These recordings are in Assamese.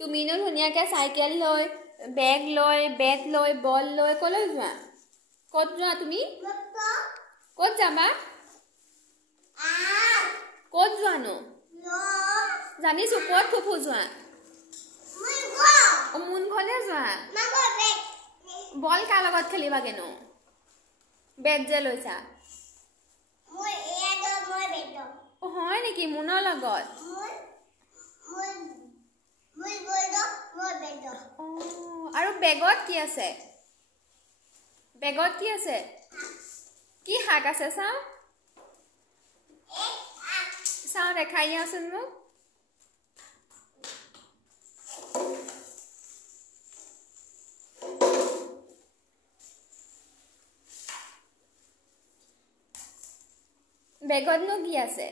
তুমি নো ধুনীয়াকৈ চাইকেল লৈ বেগ লৈ বেট লৈ বল লৈ কলৈ যোৱা ক'ত যোৱা তুমি ক'ত যাবা ক'ত যোৱা নো জানিছো ক'ত ফুফু যোৱা মুন ঘৰলে যোৱা বল কাৰ লগত খেলিবাগে নো বেট যে লৈছা হয় নেকি মুনৰ লগত আৰু বেগত কি আছে কি শাক আছে চাও চাও দেখাই দিয়াচোন মোক বেগত নো কি আছে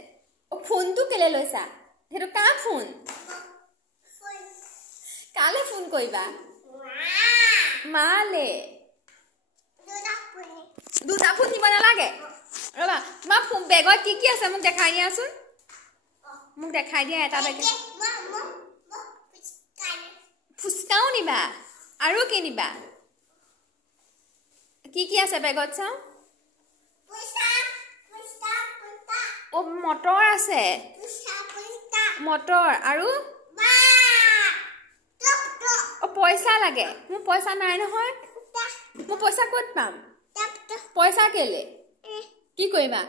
ফোনটো কেলে লৈছা হেতু কা ফোন কালে ফোন কৰিবা মালে দুটা ফোন দিব নালাগে ৰবা তোমাৰ বেগত কি আছে মোক দেখাই দিয়াচোন মোক দেখাই দিয়া এটা বেগ ফুচকাও নিবা আৰু কি নিবা কি আছে বেগত চাও ও মটৰ আছে মটৰ আৰু পইচা লাগে মোৰ পইচা নাই নহয় মই পইচা ক'ত পাম পইচা কেলে কি কৰিবা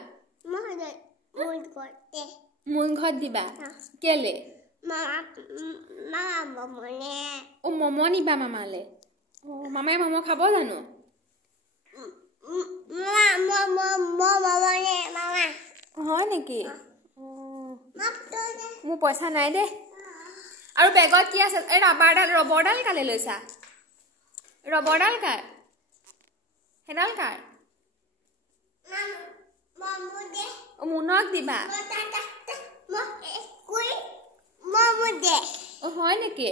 মুন ঘৰত দিবা কেলে ও মমো নিবা মামালে মামাই মমো খাব জানো হয় নেকি মোৰ পইচা নাই দে আৰু বেগত কি আছে এই ৰবৰডাল কালে লৈছা ৰবৰডাল কাৰ হেডাল কাৰ মুনক দিবা হয় নেকি